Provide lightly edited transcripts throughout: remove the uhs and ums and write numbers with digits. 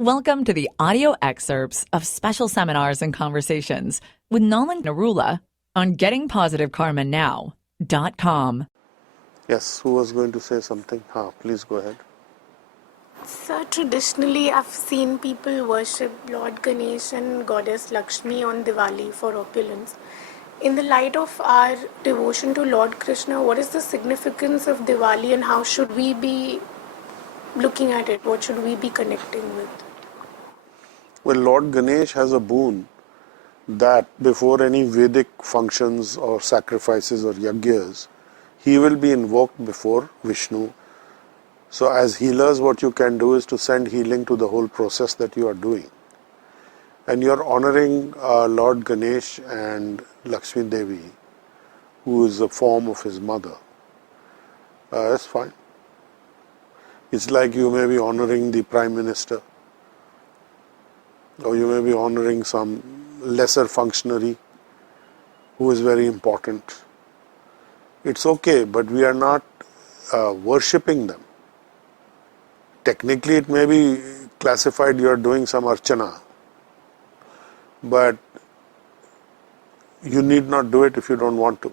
Welcome to the audio excerpts of special seminars and conversations with Nolan Narula on gettingpositivekarmanow.com. Yes, who was going to say something? Please go ahead. So traditionally, I've seen people worship Lord Ganesh and Goddess Lakshmi on Diwali for opulence. In the light of our devotion to Lord Krishna, what is the significance of Diwali and how should we be looking at it? What should we be connecting with? Well, Lord Ganesh has a boon that before any Vedic functions or sacrifices or yagyas, he will be invoked before Vishnu. So as healers, what you can do is to send healing to the whole process that you are doing. And you are honoring Lord Ganesh and Lakshmi Devi, who is the form of his mother. That's fine. It's like you may be honoring the Prime Minister, or you may be honoring some lesser functionary who is very important. It's okay, but we are not worshipping them. Technically, it may be classified you are doing some archana, but you need not do it if you don't want to.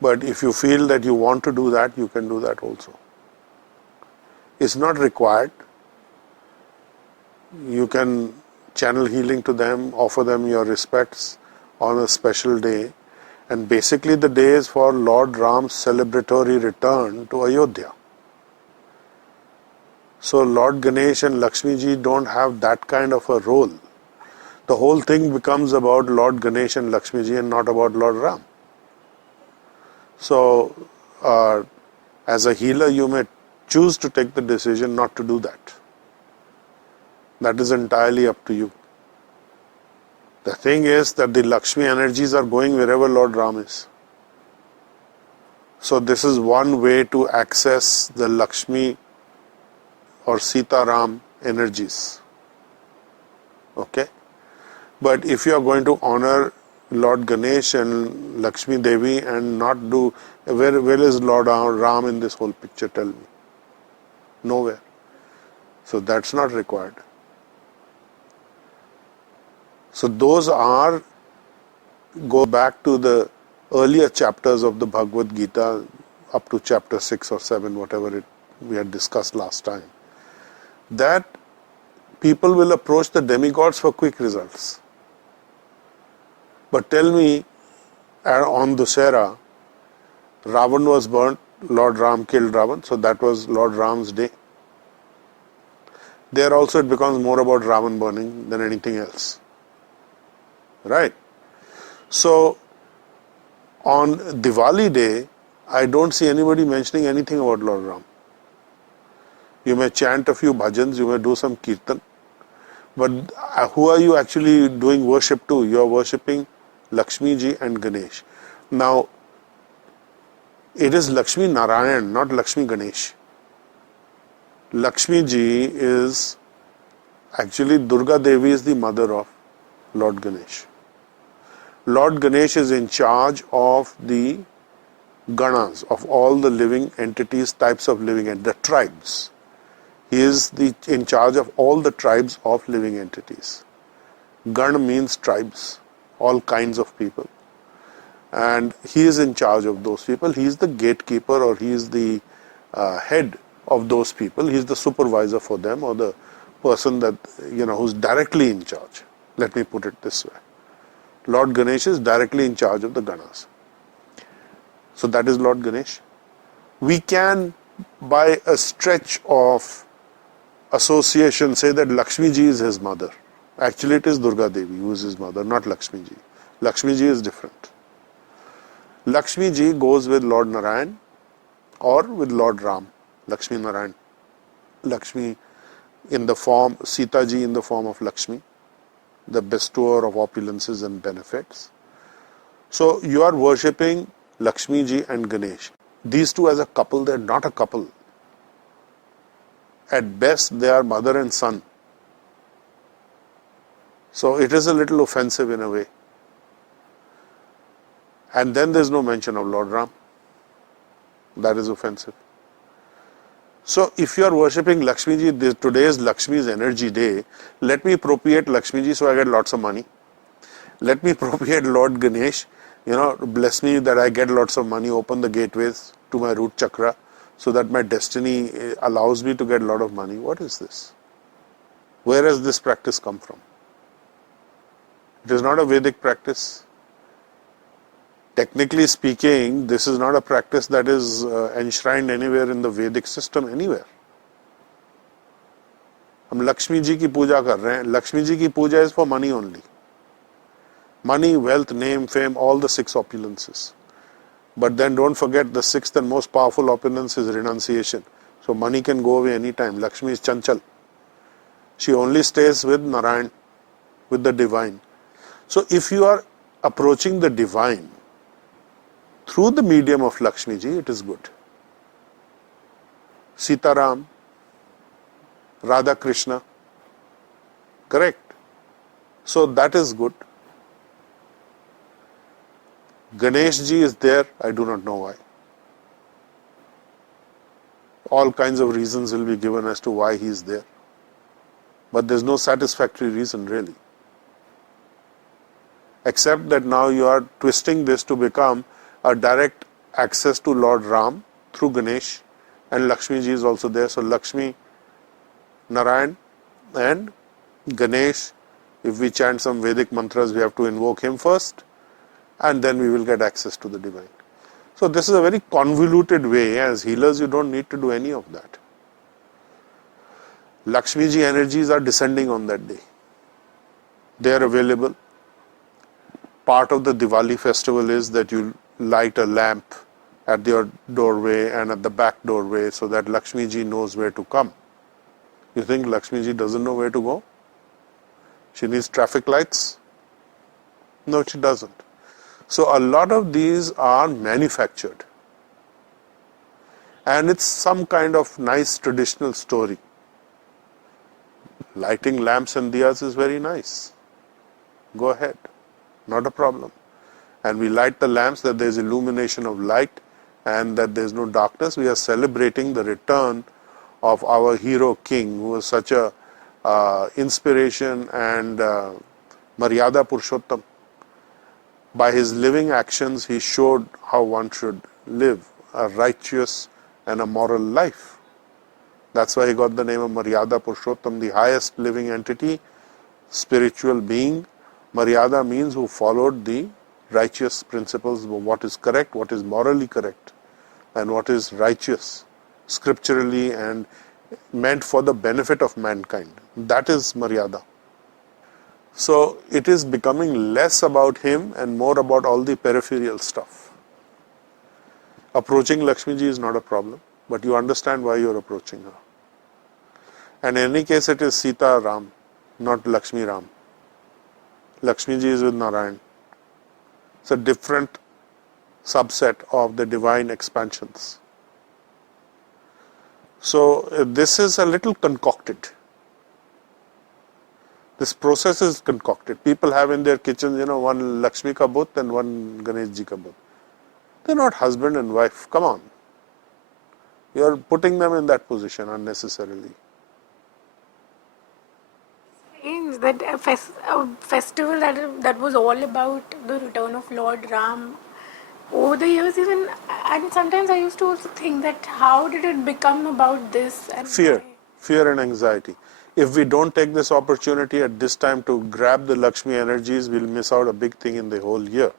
But if you feel that you want to do that, you can do that also. It's not required. You can channel healing to them, offer them your respects on a special day. And basically the day is for Lord Ram's celebratory return to Ayodhya. So Lord Ganesh and Lakshmi ji don't have that kind of a role. The whole thing becomes about Lord Ganesh and Lakshmi ji and not about Lord Ram. So as a healer, you may choose to take the decision not to do that. That is entirely up to you. The thing is that the Lakshmi energies are going wherever Lord Ram is. So this is one way to access the Lakshmi or Sita Ram energies. Okay? But if you are going to honor Lord Ganesh and Lakshmi Devi and not do, where is Lord Ram in this whole picture? Tell me. Nowhere. So that's not required. So those go back to the earlier chapters of the Bhagavad Gita up to chapter 6 or 7, whatever we had discussed last time. That people will approach the demigods for quick results. But tell me, on Dussehra, Ravan was burnt, Lord Ram killed Ravan, so that was Lord Ram's day. There also it becomes more about Ravan burning than anything else. Right? So, on Diwali day, I don't see anybody mentioning anything about Lord Ram. You may chant a few bhajans, you may do some kirtan, but who are you actually doing worship to? You are worshipping Lakshmi ji and Ganesh. Now, it is Lakshmi Narayan, not Lakshmi Ganesh. Lakshmi ji is actually Durga Devi is the mother of Lord Ganesh. Lord Ganesh is in charge of the ganas, of all the living entities, types of living entities, the tribes. He is in charge of all the tribes of living entities. Gan means tribes, all kinds of people. And he is in charge of those people. He is the gatekeeper, or he is the head of those people. He is the supervisor for them, or the person that, who's directly in charge. Let me put it this way. Lord Ganesh is directly in charge of the ganas. So that is Lord Ganesh. We can, by a stretch of association, say that Lakshmi ji is his mother. Actually, it is Durga Devi who is his mother, not Lakshmi ji. Lakshmi ji is different. Lakshmi ji goes with Lord Narayan or with Lord Ram. Lakshmi Narayan. Lakshmi in the form, Sita ji in the form of Lakshmi, the bestower of opulences and benefits. So you are worshipping Lakshmi ji and Ganesh. These two as a couple, they are not a couple. At best, they are mother and son. So it is a little offensive in a way. And then there is no mention of Lord Ram. That is offensive. So if you are worshipping Lakshmi ji, today is Lakshmi's energy day, let me appropriate Lakshmi ji so I get lots of money. Let me appropriate Lord Ganesh, bless me that I get lots of money, open the gateways to my root chakra so that my destiny allows me to get a lot of money. What is this? Where has this practice come from? It is not a Vedic practice. Technically speaking, this is not a practice that is enshrined anywhere in the Vedic system anywhere. हम लक्ष्मी जी की पूजा कर रहे हैं. लक्ष्मी जी की पूजा is for money only. Money, wealth, name, fame, all the 6 opulences. But then don't forget the 6th and most powerful opulence is renunciation. So money can go away anytime. Lakshmi is chanchal. She only stays with Narayan, with the divine. So if you are approaching the divine through the medium of Lakshmi ji, it is good. Sitaram, Radha Krishna, correct? So that is good. Ganesh ji is there, I do not know why. All kinds of reasons will be given as to why he is there. But there is no satisfactory reason really. Except that now you are twisting this to become a direct access to Lord Ram through Ganesh, and Lakshmi ji is also there. So Lakshmi, Narayan and Ganesh, if we chant some Vedic mantras, we have to invoke him first, and then we will get access to the divine. So this is a very convoluted way. As healers, you don't need to do any of that. Lakshmi ji energies are descending on that day. They are available. Part of the Diwali festival is that you light a lamp at your doorway and at the back doorway so that Lakshmi ji knows where to come. You think Lakshmi ji doesn't know where to go? She needs traffic lights? No, she doesn't. So a lot of these are manufactured. And it's some kind of nice traditional story. Lighting lamps and diyas is very nice. Go ahead. Not a problem. And we light the lamps that there is illumination of light and that there is no darkness. We are celebrating the return of our hero king, who was such a inspiration and Maryada Purushottam. By his living actions, he showed how one should live a righteous and a moral life. That's why he got the name of Maryada Purushottam, the highest living entity, spiritual being. Maryada means who followed the righteous principles of what is correct, what is morally correct, and what is righteous, scripturally and meant for the benefit of mankind. That is Maryada. So it is becoming less about him and more about all the peripheral stuff. Approaching Lakshmi ji is not a problem, but you understand why you are approaching her. And in any case, it is Sita Ram, not Lakshmi Ram. Lakshmi ji is with Narayan. It's a different subset of the divine expansions. So this is a little concocted. This process is concocted. People have in their kitchens, one Lakshmi ka but and one Ganesh ji ka but. They're not husband and wife. Come on. You're putting them in that position unnecessarily. Strange that a festival that was all about the return of Lord Ram. Over the years, even, and sometimes I used to also think that how did it become about this? And Fear and anxiety. If we don't take this opportunity at this time to grab the Lakshmi energies, we'll miss out a big thing in the whole year.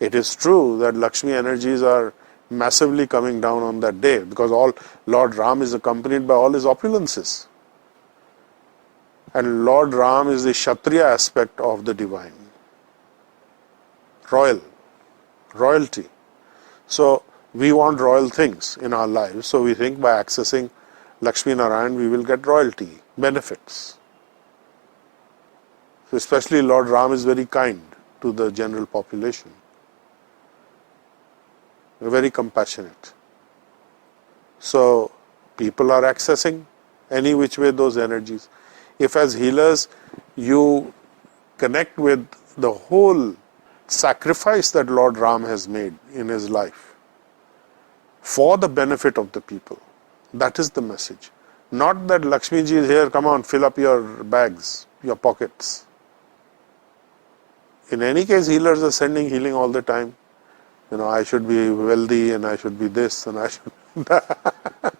It is true that Lakshmi energies are massively coming down on that day because Lord Ram is accompanied by all his opulences. And Lord Ram is the Kshatriya aspect of the divine. Royalty. So we want royal things in our lives. So we think by accessing Lakshmi Narayan, we will get royalty, benefits. So especially Lord Ram is very kind to the general population. Very compassionate. So people are accessing any which way those energies. If as healers you connect with the whole sacrifice that Lord Ram has made in his life for the benefit of the people, That is the message. Not that Lakshmi ji is here, come on, fill up your bags, your pockets. In any case, healers are sending healing all the time. I should be wealthy and I should be this and I should be that.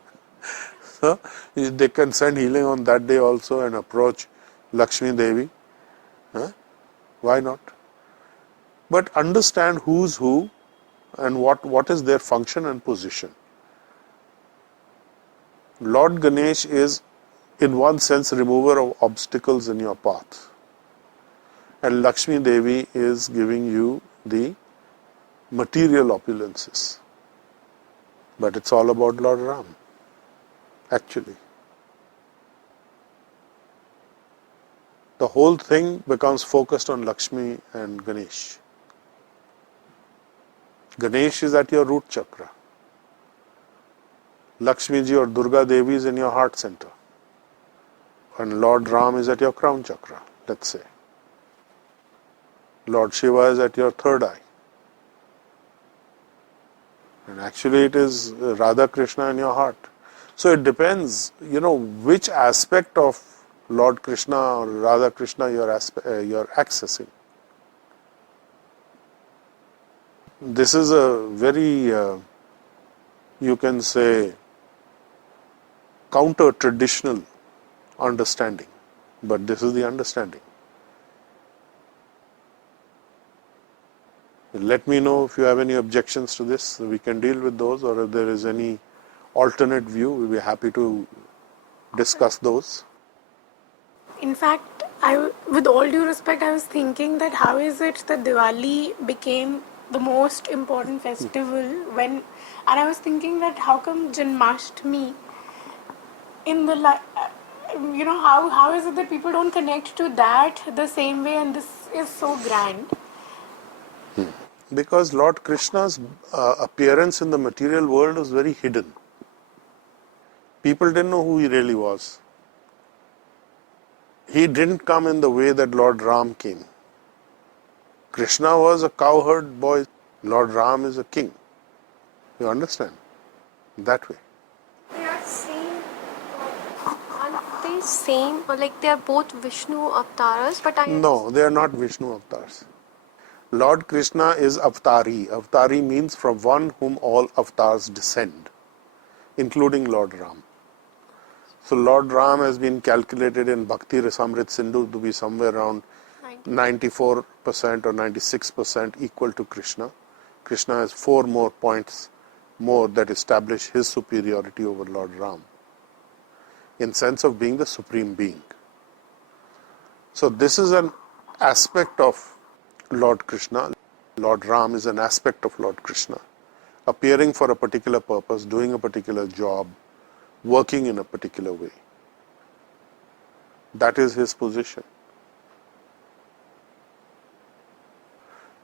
So, they can send healing on that day also and approach Lakshmi Devi. Why not? But understand who's who and what is their function and position. Lord Ganesh is, in one sense, remover of obstacles in your path. And Lakshmi Devi is giving you the material opulences. But it's all about Lord Ram, actually. The whole thing becomes focused on Lakshmi and Ganesh. Ganesh is at your root chakra. Lakshmi ji or Durga Devi is in your heart center. And Lord Ram is at your crown chakra, let's say. Lord Shiva is at your third eye. And actually it is Radha Krishna in your heart. So it depends, which aspect of Lord Krishna or Radha Krishna you're accessing. This is a very, you can say, counter-traditional understanding. But this is the understanding. Let me know if you have any objections to this. We can deal with those, or if there is any alternate view, we'll be happy to discuss those. In fact, with all due respect, I was thinking that how is it that Diwali became the most important festival and I was thinking that how come Janmashtami how is it that people don't connect to that the same way, and this is so grand? Because Lord Krishna's appearance in the material world was very hidden. People didn't know who he really was. He didn't come in the way that Lord Ram came. Krishna was a cowherd boy. Lord Ram is a king. You understand? That way. They are same, aren't they same? Or like they are both Vishnu avatars, but No, they are not Vishnu avatars. Lord Krishna is Avatari. Avatari means from one whom all avatars descend, including Lord Ram. So Lord Ram has been calculated in Bhakti Rasamrit Sindhu to be somewhere around 94% or 96% equal to Krishna. Krishna has 4 more points more that establish his superiority over Lord Ram in sense of being the supreme being. So this is an aspect of Lord Krishna. Lord Ram is an aspect of Lord Krishna, appearing for a particular purpose, doing a particular job, working in a particular way. That is his position.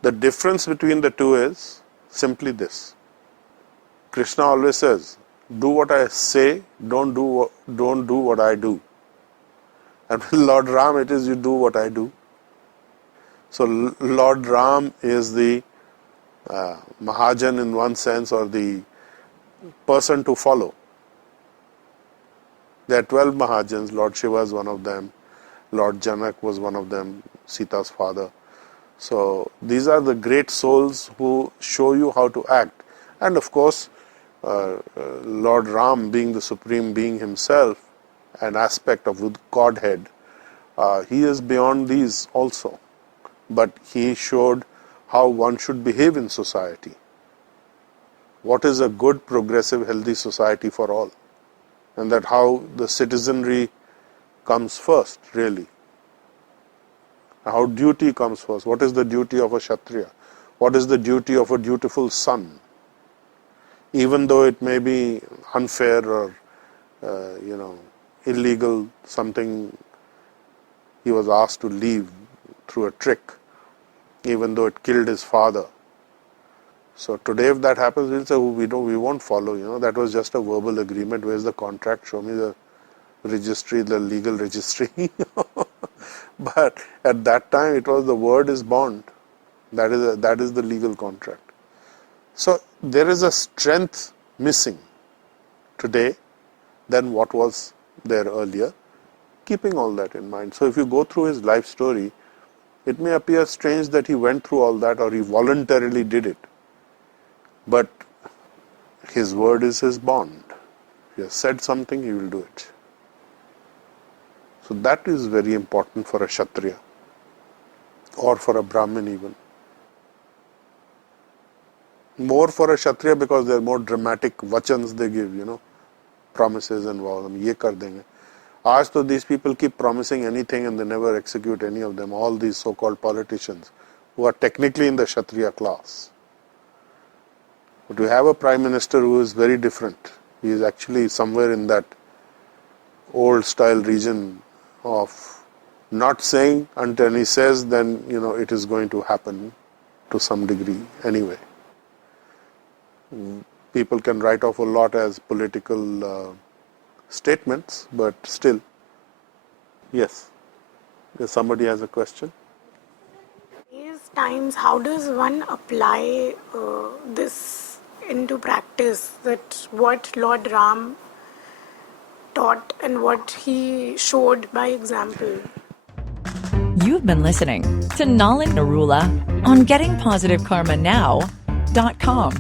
The difference between the two is simply this. Krishna always says, do what I say, don't do what I do. And with Lord Ram, it is you do what I do. So Lord Ram is the Mahajan in one sense, or the person to follow. There are 12 Mahajans. Lord Shiva is one of them. Lord Janak was one of them, Sita's father. So these are the great souls who show you how to act. And of course, Lord Ram being the supreme being himself, an aspect of Godhead, he is beyond these also. But he showed how one should behave in society. What is a good, progressive, healthy society for all? And that how the citizenry comes first, really. How duty comes first. What is the duty of a Kshatriya? What is the duty of a dutiful son? Even though it may be unfair or, illegal, something he was asked to leave through a trick, even though it killed his father. So today if that happens, we'll say, we won't follow, that was just a verbal agreement. Where's the contract? Show me the registry, the legal registry. But at that time it was the word is bond. That is the legal contract. So there is a strength missing today than what was there earlier, keeping all that in mind. So if you go through his life story, it may appear strange that he went through all that or he voluntarily did it. But his word is his bond. If he has said something, he will do it. So that is very important for a Kshatriya or for a Brahmin even. More for a Kshatriya because they are more dramatic vachans they give, promises and vows. Ye kar denge. Aaj to these people keep promising anything and they never execute any of them. All these so-called politicians who are technically in the Kshatriya class. But we have a prime minister who is very different. He is actually somewhere in that old style region of not saying until he says, then it is going to happen to some degree anyway. People can write off a lot as political statements, but still. Yes. If somebody has a question. These times, how does one apply this into practice, that what Lord Ram taught and what he showed by example? You've been listening to Nalin Narula on GettingPositiveKarmaNow.com.